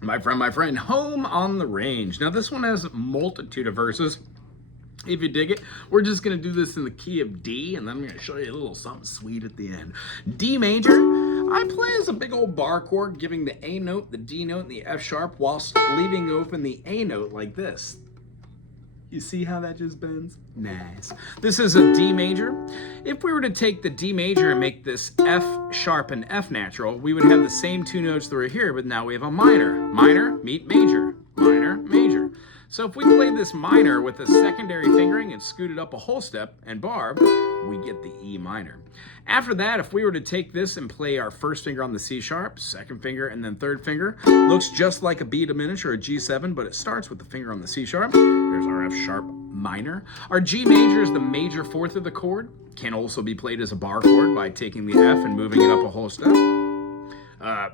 My friend, Home on the Range. Now this one has a multitude of verses. If you dig it, we're just going to do this in the key of D, and then I'm going to show you a little something sweet at the end. D major, I play as a big old bar chord, giving the A note, the D note, and the F sharp, whilst leaving open the A note like this. You see how that just bends? Nice. This is a D major. If we were to take the D major and make this F sharp and F natural, we would have the same two notes that were here, but now we have a minor. Minor, meet major. Minor, major. So if we played this minor with a secondary fingering and scooted up a whole step and bar, we get the E minor. After that, if we were to take this and play our first finger on the C sharp, second finger, and then third finger, looks just like a B diminished or a G7, but it starts with the finger on the C sharp. There's our F sharp minor. Our G major is the major fourth of the chord. Can also be played as a bar chord by taking the F and moving it up a whole step.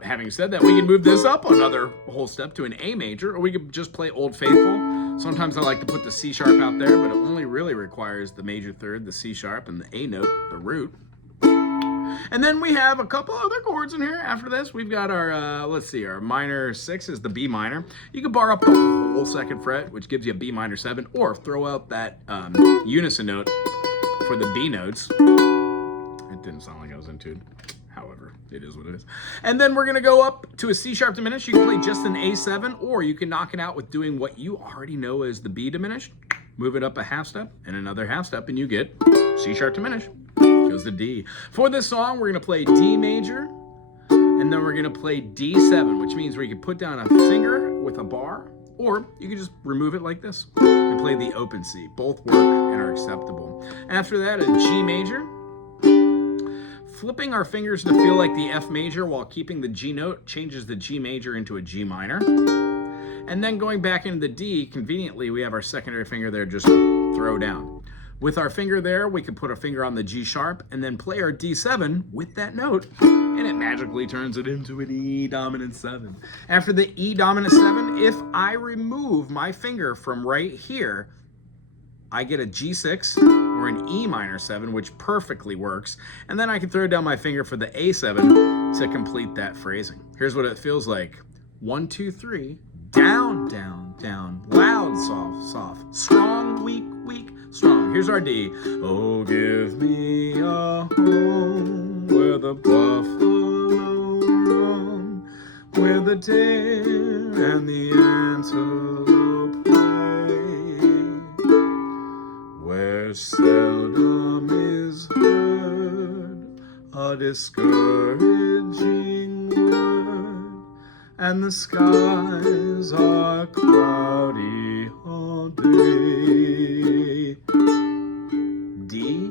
Having said that, we can move this up another whole step to an A major, or we could just play Old Faithful. Sometimes I like to put the C sharp out there, but it only really requires the major third, the C sharp, and the A note, the root. And then we have a couple other chords in here. After this, we've got our, let's see, our minor 6 is the B minor. You can bar up the whole second fret, which gives you a B minor 7, or throw out that unison note for the B notes. It didn't sound like I was in tune. However, it is what it is. And then we're going to go up to a C sharp diminished. You can play just an A7, or you can knock it out with doing what you already know as the B diminished. Move it up a half step and another half step, and you get C sharp diminished. Goes to D. For this song, we're going to play D major, and then we're going to play D7, which means we can put down a finger with a bar, or you can just remove it like this and play the open C. Both work and are acceptable. After that, a G major. Flipping our fingers to feel like the F major while keeping the G note changes the G major into a G minor. And then going back into the D, conveniently, we have our secondary finger there just to throw down. With our finger there, we can put a finger on the G sharp and then play our D7 with that note, and it magically turns it into an E dominant 7. After the E dominant 7, if I remove my finger from right here, I get a G6 or an E minor 7, which perfectly works. And then I can throw down my finger for the A7 to complete that phrasing. Here's what it feels like. 1, 2, 3, down, down, down, loud, soft, soft, strong, weak, weak, strong. Here's our D. Oh, give me a home where the buffalo roam, where the deer and the antelope play, where seldom is heard a discouraging word, and the skies are cloudy all day. D,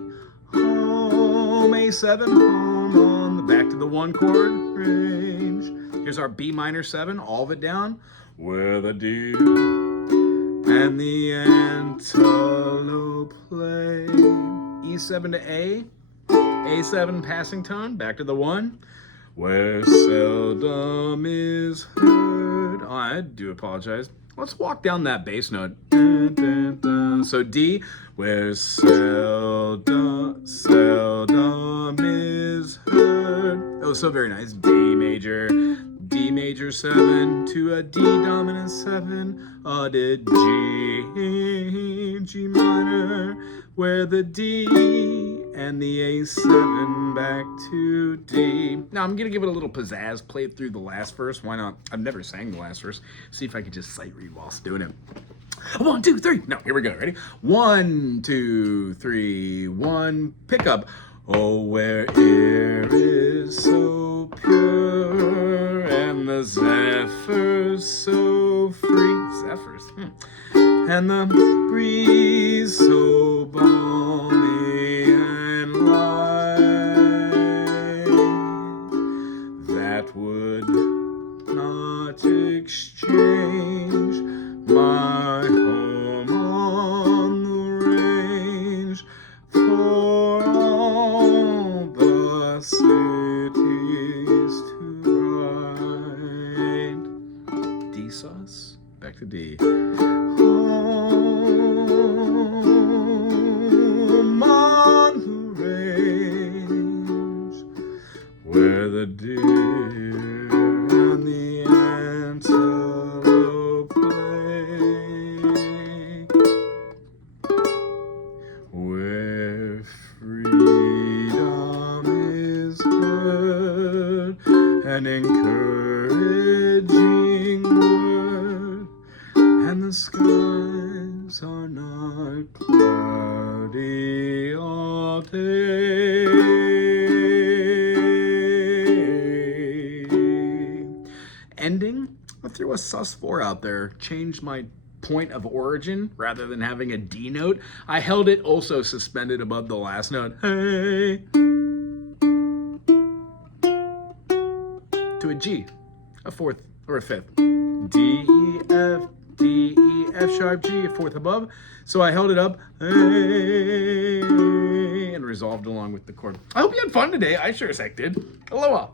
home, A7, home on the back to the 1 chord range. Here's our B minor 7, all of it down, where the deer and the antelope play. E7 to A, A7 passing tone, back to the 1, where seldom is heard. Oh, I do apologize. Let's walk down that bass note. Dun, dun, dun. So D, where seldom is heard. Oh, so very nice. D major 7 to a D dominant 7, a G minor, where the D and the A7 back to D. Now I'm gonna give it a little pizzazz, play it through the last verse. Why not? I've never sang the last verse. See if I could just sight read whilst doing it. 1, 2, 3. No, here we go. Ready? 1, 2, 3, 1. Pick up. Oh, where air is so pure and the zephyrs so free. Zephyrs. And the breeze so balmy and light that would not exchange my home on the range for all the cities to ride. D sus, back to D. Home on the range, where the deer and the antelope ending, I threw a sus4 out there, changed my point of origin rather than having a D note. I held it also suspended above the last note. Hey. To a G, a fourth or a fifth. D, E, F, D, E, F sharp, G, a fourth above. So I held it up and resolved along with the chord. I hope you had fun today. I sure as heck did. Aloha.